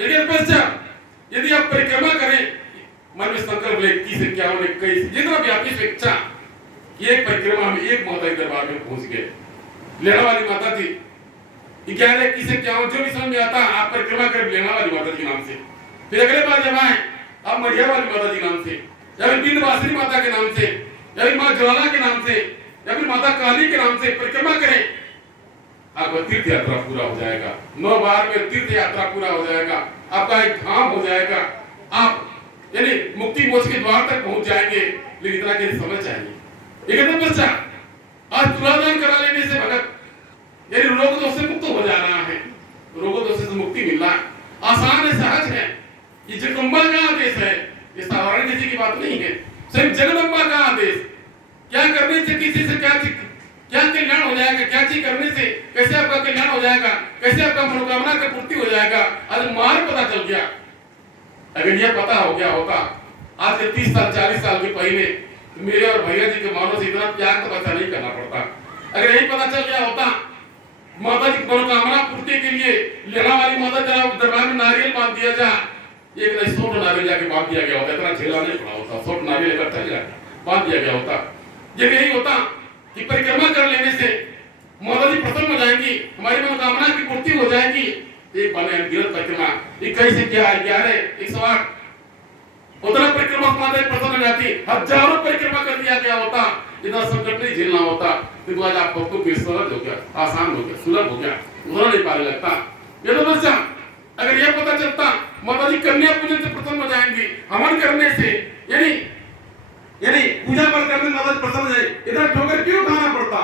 लेकिन पश्चात यदि आप परिक्रमा करें, मन में संकल्प ले 21, 51, 21 जितना भी आपकी स्वेच्छा, एक परिक्रमा में एक माता के दरबार में पहुंच गए। लेना वाली माता थी 11, 21, 51 जो भी समझ में आता आप परिक्रमा कर लेना वाली माता जी नाम से। फिर अगले बार जब आए आप मरिया वाली माता जी नाम से, या फिर बिंदवासिनी माता के नाम से, या फिर माँ ज्वाला के नाम से, या फिर माता काली के नाम से परिक्रमा करें, आपका तीर्थ यात्रा पूरा हो जाएगा। 9 बार में तीर्थ यात्रा पूरा हो जाएगा, आपका एक धाम हो जाएगा, आप यानी मुक्ति मोक्ष के द्वार तक पहुंच जाएंगे। लेकिन इतना के समझ चाहिए। लेकिन बच्चा आज तुलादान करा लेने से भगत यानी रोग दोष से मुक्त हो जा रहा है, रोग दोष से मुक्ति मिल रहा है, आसान है, सहज है। ये जगदम्बा का आदेश है, ये साधारण किसी की बात नहीं है, सिर्फ जगदम्बा का आदेश। क्या करने से किसी से क्या कल्याण हो जाएगा, क्या चीज करने से कैसे आपका कल्याण हो जाएगा, कैसे आपका मनोकामना का पूर्ति हो जाएगा, आज मार्ग पता चल गया। अगर यह पता हो गया होता आज से 30 साल 40 साल के पहले, मेरे और भैया जी के मानो से इतना त्याग तपस्या नहीं करना पड़ता। अगर यही पता चल गया होता माता जी मनोकामना पूर्ति के लिए लेना वाली माता दरबार में नारियल बांध दिया जा, एक नहीं 100 नारियल जाके बांध दिया गया होता, इतना झेला नहीं पड़ा होता, 100 नारियल इकट्ठा जाकर बांध दिया गया होता। जब यही होता कि परिक्रमा कर लेने से माता जी प्रसन्न हो जाएंगी, हमारी मनोकामना की पूर्ति हो जाएगी। एक बने गिरत परिक्रमा 21 से 11 108 उतना परिक्रमा माता प्रसन्न हो जाती, हजारों परिक्रमा कर दिया गया होता, इतना संकट नहीं झेलना होता। तो आज आप भक्तों के सरल हो गया, आसान हो गया, सुलभ हो गया, उतना नहीं पाने लगता। ये तो बच्चा अगर यह पता चलता माता जी कन्या पूजन से प्रसन्न हो जाएंगी, हवन करने से यानी पूजा पाठ करने में माता जी प्रसन्न हो जाए, इतना ठोकर क्यों खाना पड़ता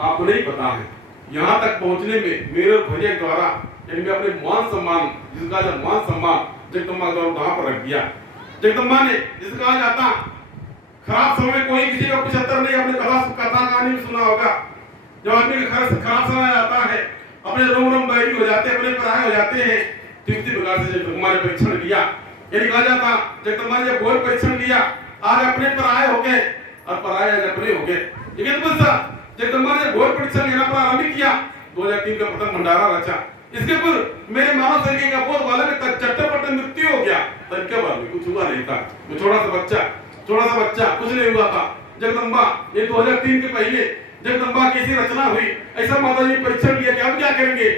आपको नहीं पता है। यहाँ तक पहुँचने में मेरे भैया द्वारा यानी मैं अपने मान सम्मान, जिसका जब मान सम्मान जगदम्बा द्वारा वहां पर रख दिया। जगदम्बा ने जिसका कहा जाता खराब समय में कोई किसी का 75 नहीं, अपने कथा कहानी में सुना होगा, जब आदमी का खराब समय आता है अपने रोम रोम बैरी हो जाते हैं, अपने पराये हो जाते हैं। तो इसी प्रकार से जगदम्बा ने परीक्षण लिया, यानी कहा जाता जगदम्बा ने जब बहुत परीक्षण लिया, आज अपने पराये हो गए और पराये आज अपने हो गए। लेकिन जगदम्बा ने बहुत परीक्षण लेना प्रारंभ किया, 2003 का प्रथम भंडारा रचा। इसके ऊपर मेरे मानव शरीर का बोध वाले में चट्टापट मृत्यु हो गया, तब क्या बात कुछ हुआ नहीं था, वो छोटा सा बच्चा कुछ नहीं हुआ था। जगदम्बा ये 2003 के पहले जगदम्बा की ऐसी रचना हुई, ऐसा माता जी परीक्षण लिया कि अब क्या करेंगे।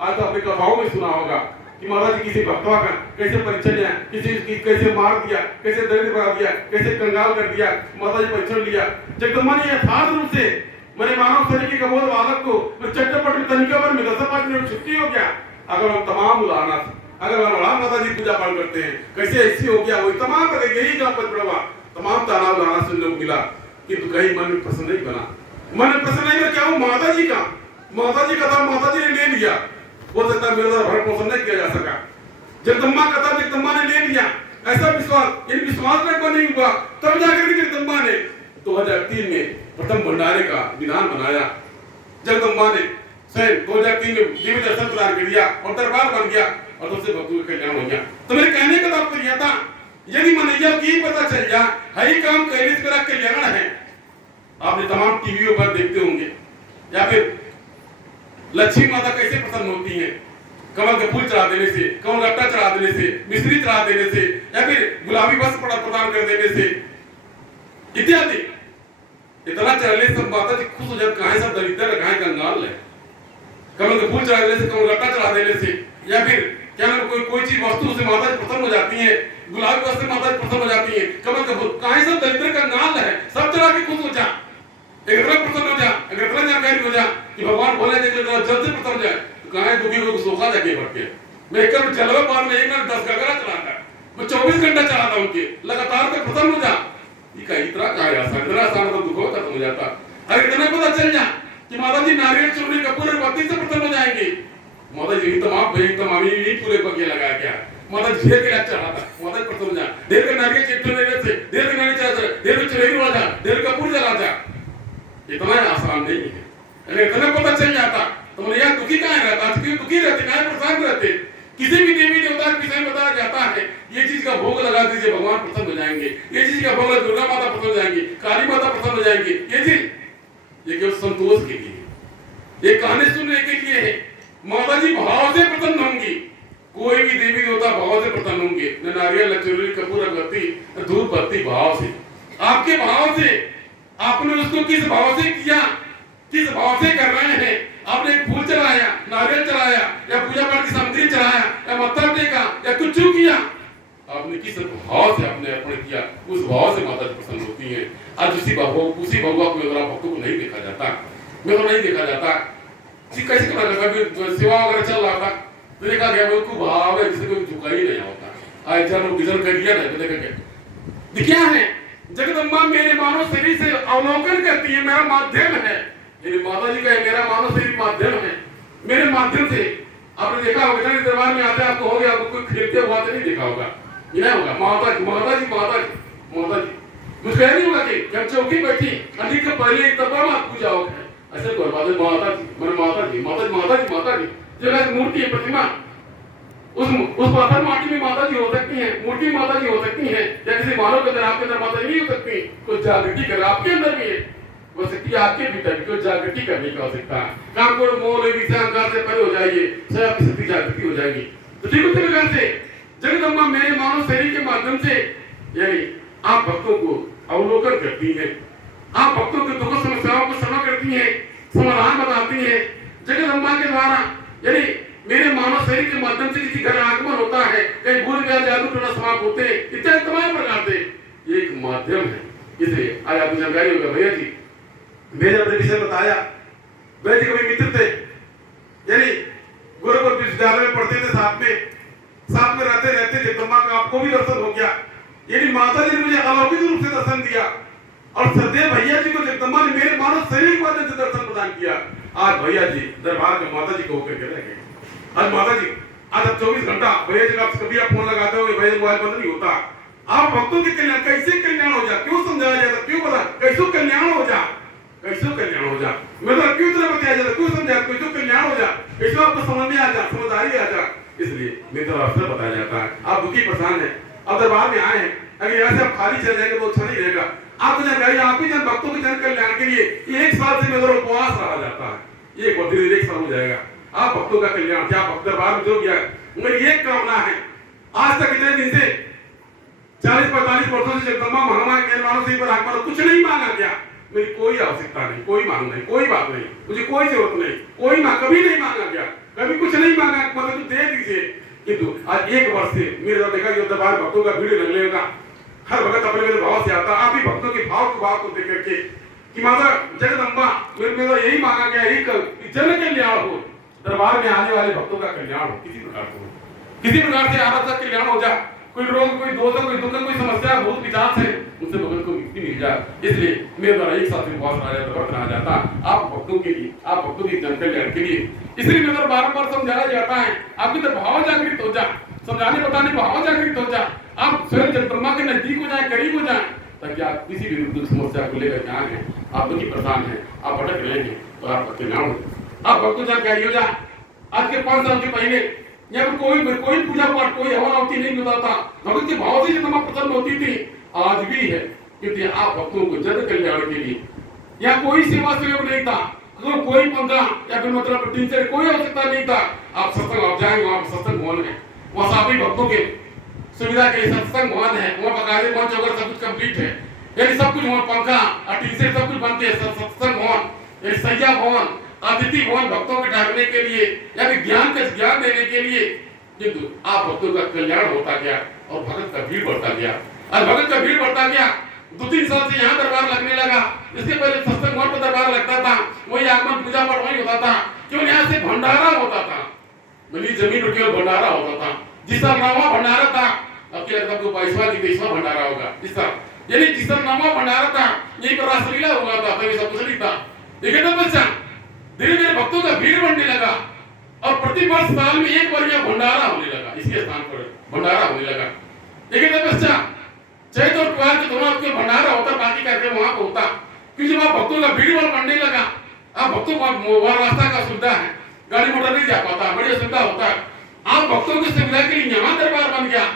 आज तो अपने कथाओं में सुना होगा कि माता जी किसी भक्तवा का कैसे परीक्षण लिया, किसी कैसे मार दिया, कैसे दरिद्र बना दिया, कैसे कंगाल कर दिया, माता जी परीक्षण लिया। जगदम्बा ने यथार्थ रूप से मेरे मानव शरीर के कबोध बालक को चट्टापट में तनिका भर में 10 मिनट छुट्टी हो गया। अगर हम तमाम उदाहरण अगर हम माता जी पूजा पाठ करते हैं कैसे ऐसी हो गया, वही तमाम करेंगे, यही जहाँ पर पड़वा तमाम तालाब उदाहरण सुनने को मिला, किंतु कहीं मन में प्रसन्न नहीं बना। मन में प्रसन्न नहीं बना क्या वो माता जी का माता जी ने ले लिया, हो सकता है मेरा भरण पोषण नहीं किया जा सका। जगदम्बा का था जगदम्बा ने ले लिया, ऐसा विश्वास इन विश्वास में को नहीं हुआ, तब जाकर के जगदम्बा ने 2003 में प्रथम भंडारे का विधान बनाया। जगदम्बा ने स्वयं 2003 में दिव्य दर्शन प्रदान कर दिया और दरबार बन गया और उससे भक्तों का कल्याण हो गया। तो मेरे कहने का तात्पर्य यह था यदि मनैया की पता चल जाए हरि काम कैसे मेरा कल्याण है। आपने तमाम टीवियों पर देखते होंगे, या फिर लक्ष्मी माता कैसे प्रसन्न होती है, कमल के फूल चढ़ा देने से, कमल गट्टा चढ़ा देने से, मिश्री चढ़ा देने से, या फिर गुलाबी वस्त्र प्रदान कर देने से इत्यादि। इतना चढ़ने से माता जी खुश हो जाती, कहां सब दरिद्र कहां कंगाल है। कमल के फूल चढ़ा देने से, कमल गट्टा चढ़ा देने से, या फिर क्या नाम कोई चीज वस्तु से माता जी प्रसन्न हो जाती है, गुलाबी वस्त्र से माता जी प्रसन्न हो जाती है, कमल के फूल कहां सब दरिद्र कंगाल है, सब चढ़ा के खुश हो जा, एक इतना प्रसन्न हो जा, अगर इतना जानकारी हो जा कि भगवान बोले जल्द से प्रसन्न हो जाए, तो कहां दुखी को सोखा जाके बढ़ के मैं कर जलवा पार में एक ना 10 गगरा चलाता, मैं 24 घंटा चलाता उनके लगातार तक प्रसन्न हो जा। ये इतना कहा इतना आसान तो दुख खत्म हो जाता। अगर इतना पता चल जा कि माता जी नारियल चूरने का पूरे भक्ति से प्रसन्न हो जाएंगे, माता जी तमाम यही पूरे पगे लगा क्या माता जी ढेर के अच्छा रहा था, माता जी प्रसन्न हो जा, ढेर के नारियल चेट्टो लेने से, ढेर के नारियल चला ढेर के चुरेगी हो जा, ढेर का पूर जला जा, इतना आसान नहीं है। अगर इतना पता चल जाता तो मैंने यहाँ दुखी कहाँ रहता, क्यों दुखी रहते, कहाँ परेशान रहते। किसी भी देवी देवता के विषय में बताया जाता है ये चीज का भोग लगा दीजिए भगवान प्रसन्न हो जाएंगे, ये चीज का भोग लगा दुर्गा माता प्रसन्न हो जाएंगी, काली माता प्रसन्न हो जाएंगी। ये चीज ये केवल संतोष के लिए, ये कहानी सुनने के लिए है। माता जी भाव से प्रसन्न होंगी, कोई भी देवी देवता भाव से प्रसन्न होंगे, न नारियल न चुनरी कपूर अगरबत्ती न धूप बत्ती, भाव से, आपके भाव से। आपने उसको किस भाव से किया, किस भाव से कर रहे हैं। आपने एक फूल चढ़ाया, नारियल चढ़ाया, या पूजा पाठ की सामग्री चढ़ाया, या मत्था टेका, या कुछ किया, आपने किस भाव से आपने अर्पण किया, उस भाव से माता जी प्रसन्न होती है। आज उसी भगवा को मेरा भक्तों को नहीं देखा जाता, मेरे को नहीं देखा जाता। कैसे करना जाता, सेवा वगैरह चल रहा था तो देखा गया बिल्कुल भाव है जिसे कोई झुका ही नहीं होता। आज चलो गिजर कर दिया ना, देखा क्या है, जगदम्बा मेरे मानव शरीर से अवलोकन करती है, मेरा माध्यम है। मेरी माता जी का मेरा मानव शरीर माध्यम है, मेरे माध्यम से। आपने देखा होगा ना, दरबार में आते आपको हो गया, आपको कोई खरीदते हुआ तो नहीं देखा होगा, ये होगा माता जी माता जी माता जी माता जी। मुझे नहीं होगा कि जब चौकी बैठी अधिक पहले तबा मत पूजा होगा, ऐसे कोई बात माता जी मैंने माता जी माता जी माता जी माता जी। जगह मूर्ति है, प्रतिमा, उस पत्थर माटी में माता जी हो सकती है, मूर्ति माता जी हो सकती है, या किसी मानव के अंदर आपके अंदर माता जी नहीं हो सकती। कुछ जागृति कर आपके अंदर भी है, वो शक्ति आपके भीतर भी, कुछ जागृति करने की आवश्यकता है। काम को मोह विषयांकार से परे हो जाइए, सब आपकी शक्ति जागृति हो जाएगी। तो ठीक उसी प्रकार से जगदम्बा मेरे मानव शरीर के माध्यम से यानी आप भक्तों को अवलोकन करती है, आप भक्तों के दुख समस्याओं को समझ करती है, समाधान बताती है। जगदम्बा के द्वारा यानी मेरे मानव शरीर के माध्यम से किसी घर आगमन होता है, कहीं भूल गया जादू टोना समाप्त होते हैं, इत्यादि तमाम प्रकार से ये एक माध्यम है। इसलिए आज आपको जानकारी होगा, भैया जी मैंने अपने विषय बताया, भैया जी कभी मित्र थे, यानी गुरुकुल विश्वविद्यालय में पढ़ते थे, साथ में रहते रहते जगदम्बा का आपको भी दर्शन हो गया। यानी माता जी ने मुझे अलौकिक रूप से दर्शन दिया, और सदैव भैया जी को जगदम्बा ने मेरे मानव शरीर के माध्यम से दर्शन प्रदान किया। आज भैया जी दरबार में माता जी को होकर के रह गए। आज माता जी आज 24 घंटा भैया जी आप कभी आप फोन लगाते हो, भैया मोबाइल बंद नहीं होता। आप भक्तों के कल्याण कैसे कल्याण हो जा, क्यों समझाया जाता, क्यों पता कैसे कल्याण हो जा, कैसे कल्याण हो जा, मतलब क्यों तरह बताया जाता, क्यों समझाया, कैसे कल्याण हो जा, कैसे आपको समझ में आ जा, समझदारी आ जा। इसलिए मेरे तरफ से बताया जाता है। आप दुखी परेशान है, अब दरबार में आए हैं, अगर यहाँ से आप खाली चले जाएंगे तो अच्छा नहीं रहेगा। आपको जानकारी आप ही जन भक्तों के जन कल्याण के लिए 1 साल से मेरा उपवास रहा जाता है, ये बहुत धीरे 1 साल हो जाएगा। आप भक्तों का कल्याण क्या भक्त दरबार में जो गया, मेरी एक कामना है। आज तक इतने दिन से 40-45 वर्षों से जगदम्बा महामाया के मानव शरीर पर आत्मा कुछ नहीं मांगा गया, मेरी कोई आवश्यकता नहीं, कोई मांग नहीं, कोई बात नहीं, मुझे कोई जरूरत नहीं, कोई कभी नहीं मांगा गया, कभी कुछ नहीं मांगा, मतलब कुछ दे दीजिए। किंतु आज 1 वर्ष से मेरे देखा दरबार भक्तों का भीड़ लगने लगा, हर भक्त अपने मेरे भाव से आता। आप ही भक्तों के भाव को देख करके कि माता जगदम्बा मेरा यही मांगा गया, यही जन कल्याण हो, दरबार में आने वाले भक्तों का कल्याण हो, किसी प्रकार से आराधना कल्याण हो जाए। कोई रोग, कोई दोष, कोई दुख, कोई समस्या बहुत विचार है, उनसे भगत को मुक्ति मिल जाए। इसलिए मेरे द्वारा 1 साल से उपवास रहा जाता आप भक्तों के लिए, आप भक्तों के जन कल्याण के लिए। इसलिए मेरे द्वारा बारंबार समझाया जाता है, आपके अंदर भाव जागृत हो जाए, समझाने बताने भाव जागृत हो जाए, आप स्वयं जगदम्बा के नजदीक हो जाए, करीब हो जाए, ताकि आप किसी भी दुख समस्या को लेकर यहाँ हैं, आप दुखी परेशान हैं, आप भटक रहे हैं, तो आप कल्याण हो, आप भक्तों जानकारी हो जाए। आज के 5 साल के पहले यहाँ पर कोई पूजा पाठ, कोई हवन आरती नहीं होता था, भगत के भाव से जगदम्बा प्रसन्न होती थी, आज भी है, क्योंकि आप भक्तों को जन कल्याण के लिए यहाँ कोई सेवा सहयोग नहीं था, कोई पंखा या फिर मतलब टीचर कोई आवश्यकता नहीं था। आप सत्संग आप जाएंगे, वहाँ सत्संग भवन है, वहाँ सभी भक्तों के सुविधा के सत्संग भवन है, वहाँ बकायदे मंच वगैरह सब कुछ कंप्लीट है, यानी सब कुछ वहाँ पंखा और टीचर सब कुछ बनते हैं। सत्संग भवन, यानी सैया भवन, अतिथि भवन भक्तों के ढाकने के लिए, यानी ज्ञान देने के लिए। किंतु आप भक्तों का कल्याण होता गया और भगत का भीड़ बढ़ता गया, और भगत का भीड़ बढ़ता गया। 2-3 साल से यहाँ दरबार लगने लगा, इसके पहले सत्संग भवन पर दरबार लगता था, वही आगमन पूजा पाठ वही होता था, क्यों यहाँ से भंडारा होता था, मिली जमीन रुकी और भंडारा होता था। जिस तरह नवा भंडारा था, अब क्या लगता है 22वां भंडारा होगा, इस तरह यानी जिस तरह नवा भंडारा था, यही पर रासलीला हुआ था, तभी सब कुछ नहीं था। लेकिन तब बच्चा धीरे धीरे भक्तों का भीड़ बढ़ने लगा, और प्रति वर्ष साल में 1 बार यह भंडारा होने लगा, इसके स्थान पर भंडारा होने लगा। लेकिन तब बच्चा चैत और कुआर के दोनों आपके भंडारा होता, बाकी कार्यक्रम वहां पर होता, क्योंकि वहां भक्तों का भीड़ बढ़ने लगा। अब भक्तों को रास्ता का सुविधा है, गाड़ी मोटर नहीं जा पाता, बड़ी सुविधा होता है। आप भक्तों की सुविधा के लिए यहाँ दरबार बन गया।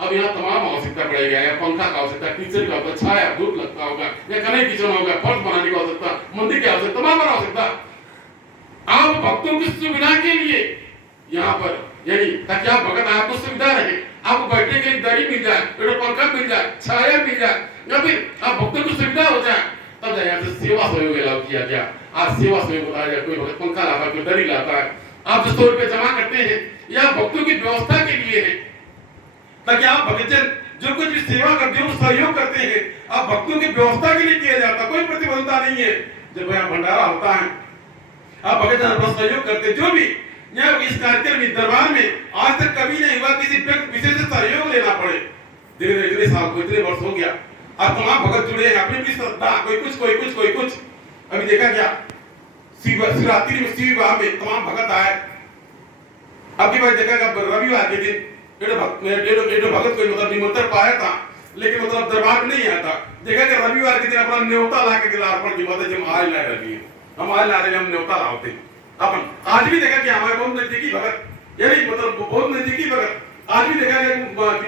अब यहाँ तमाम आवश्यकता पड़ेगा, या पंखा का आवश्यकता, टीचर की आवश्यकता, छाया धूप लगता होगा, या कन्हैया किचन होगा, फर्श बनाने की आवश्यकता, मंदिर की आवश्यकता, तमाम आवश्यकता। आप भक्तों की सुविधा के लिए यहाँ पर यानी ताकि आप भगत आपको सुविधा रहे, आपको बैठने के लिए दरी मिल जाए, पंखा मिल जाए, छाया मिल जाए, या फिर आप भक्तों को सुविधा हो जाए, तब जाए यहाँ से सेवा सहयोग अलाउ किया गया। आज सेवा सहयोग बताया जाए, कोई भगत पंखा लाता है, कोई दरी लाता है, आप जो 100 रुपये जमा करते हैं या भक्तों की व्यवस्था के लिए है, ताकि आप भक्तजन जो कुछ भी सेवा करते हैं, सहयोग करते हैं, आप भक्तों की व्यवस्था के लिए किया जाता, कोई प्रतिबद्धता नहीं है। जब यहाँ भंडारा होता है, आप भक्तजन सहयोग करते, जो भी यहाँ इस कार्यक्रम में दरबार में आज तक कभी नहीं हुआ किसी व्यक्ति विशेष से सहयोग लेना पड़े। धीरे धीरे इतने साल को, इतने वर्ष हो गया, अब तमाम भगत जुड़े हैं, अपनी भी श्रद्धा, कोई कुछ कोई कुछ कोई कुछ। अभी देखा क्या शिवरात्रि में शिव विवाह में तमाम भगत आए। अब की बार देखा रविवार के दिन डेढ़ भगत कोई मतलब निमंत्रण पाया था, लेकिन मतलब दरबार में नहीं आया था। देखा कि रविवार के दिन अपना न्योता ला के दिला अर्पण की बात है, हम आज ला रही है, हम आज ला रहे हैं, हम न्योता लाते अपन। आज भी देखा कि हमारे बहुत नजदीकी भगत, यानी मतलब बहुत नजदीकी भगत, आज भी देखा कि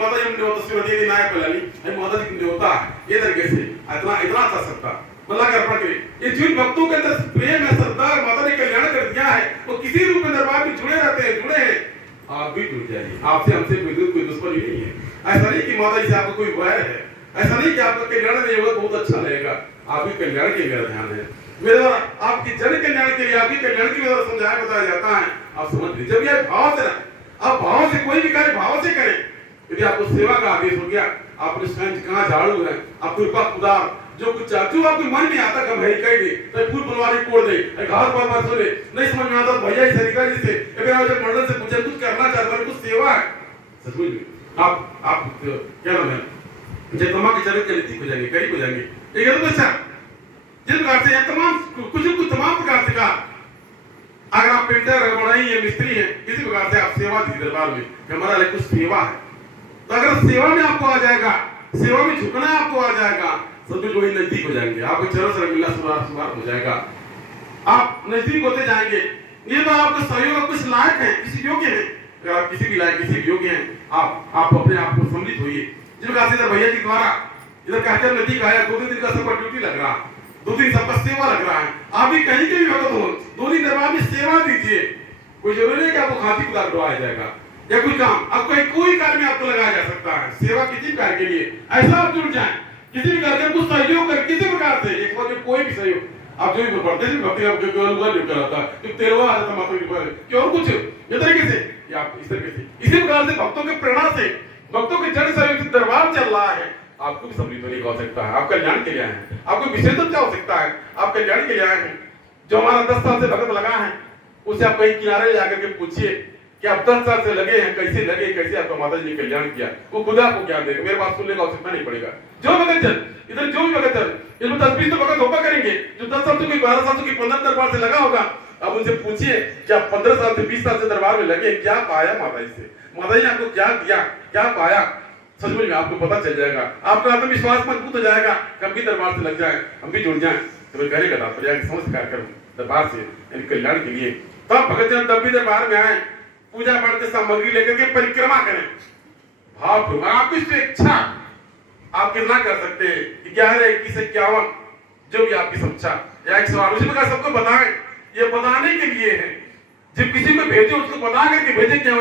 माता जी न्योता शिवरात्रि दिन आया पहले नहीं, माता जी की न्योता है, ये तरीके से इतना इतना अच्छा सकता भला कर अर्पण करे। ये जिन भक्तों के अंदर प्रेम है, श्रद्धा, माता ने कल्याण कर दिया है, वो किसी रूप में दरबार में जुड़े रहते हैं, जुड़े हैं। आप भी जुड़ जाइए, आपसे हमसे कोई दुश्मनी नहीं है। ऐसा नहीं कि माता जी से आपको कोई वैर है, ऐसा नहीं कि आपका कल्याण नहीं होगा बहुत अच्छा लगेगा, आप भी कल्याण के मेरा ध्यान है, मेरा आपकी जन कल्याण के लिए, आपकी कल्याण की मेरा समझाया बताया जाता है। आप समझ लीजिए, जब यह भाव से, आप भाव से कोई भी कार्य भाव से करें। यदि आपको सेवा का आदेश हो गया, आपने स्वयं कहाँ झाड़ू है, आप कृपा खुदा जो कुछ जो आपके मन में आता कम है कह दे, तो फूल फुलवारी कोड़ दे, घास बार सोले नहीं समझ में आता भैया इस तरीका जी से, अगर आप जब मर्डर से पूछे कुछ करना चाहता है, कुछ सेवा है, सच में आप क्या नाम है, जब तमाम के चरित्र के नीति हो जाएंगे, करीब हो जाएंगे, ठीक है। तो अच्छा जिस प्रकार से तमाम कुछ तमाम प्रकार से का, अगर आप पेंटर है, बढ़ाई है, मिस्त्री है, किसी प्रकार से आप सेवा दी दरबार में, हमारा लिए कुछ सेवा है, तो अगर सेवा में आपको आ जाएगा, सेवा में झुकना आपको आ जाएगा, सब जो नजदीक हो जाएंगे, आपको चरण से मिलना सुमार हो जाएगा, आप नजदीक होते जाएंगे। ये तो आपको सहयोग कुछ लायक है, किसी योग्य है, अगर आप किसी भी लायक किसी भी योग्य हैं, आप अपने आप को सम्मिलित होइए। जिस प्रकार से भैया जी द्वारा इधर कार्यक्रम नजदीक आया, 2 दिन का सबका ड्यूटी लग रहा, 2 दिन सबका सेवा लग रहा है। आप भी कहीं के भी भगत हो, 2 दिन दरबार में सेवा दीजिए, कोई जरूरी नहीं कि आपको खांसी खुदा करवाया जाएगा या कोई काम, आपको कोई कार्य में आपको लगाया जा सकता है। सेवा किसी कार्य के लिए ऐसा आप जुड़ जाए, किसी भी कार्यक्रम को सहयोग कर किसी प्रकार से, एक बार कोई भी सहयोग आप जो भी पढ़ते हैं भक्ति आपके केवल हुआ नहीं कराता, तो तेरवा आता था माता की कि और कुछ इस तरीके से, या आप इस तरीके से इसी प्रकार से भक्तों के प्रेरणा से, भक्तों के जन सहयोग से दरबार चल रहा है। आपको भी सम्मिलित होने की आवश्यकता है, आप कल्याण के लिए आए हैं, आपको विशेष की आवश्यकता है, आप कल्याण के लिए आए हैं। जो हमारा 10 साल से भगत लगा है, उसे आप कहीं किनारे जाकर के पूछिए कि आप 10 साल से लगे हैं, कैसे लगे, कैसे आपका माता जी ने कल्याण किया, वो खुद आपको क्या देगा, मेरे पास सुनने का आवश्यकता नहीं पड़ेगा। जो भगत जन इधर जो भी भगत जन इसमें 10-20 तो भगत होगा करेंगे, जो 10 साल से कोई 12 साल से कोई 15 दरबार से लगा होगा, अब उनसे पूछिए कि आप 15 साल से 20 साल से दरबार में लगे, क्या पाया माता जी से, माता जी ने आपको क्या दिया, क्या पाया, सचमुच में आपको पता चल जाएगा, आपका आत्मविश्वास मजबूत हो जाएगा, हम भी दरबार से लग जाए, हम भी जुड़ जाए। तो मैं कहने का तात्पर्य समझ कार्यक्रम दरबार से यानी कल्याण के लिए, तब भगत जन तब भी दरबार में आए, पूजा पाठ की सामग्री लेकर के परिक्रमा करें, भाव पूर्वक आपकी स्वेच्छा, आप कितना कर सकते हैं, 11, 21, 51 जो भी आपकी सच्चा या 108 उसी प्रकार सबको बताएं, ये बताने के लिए है, जब किसी को भेजे उसको बता करके भेजे क्या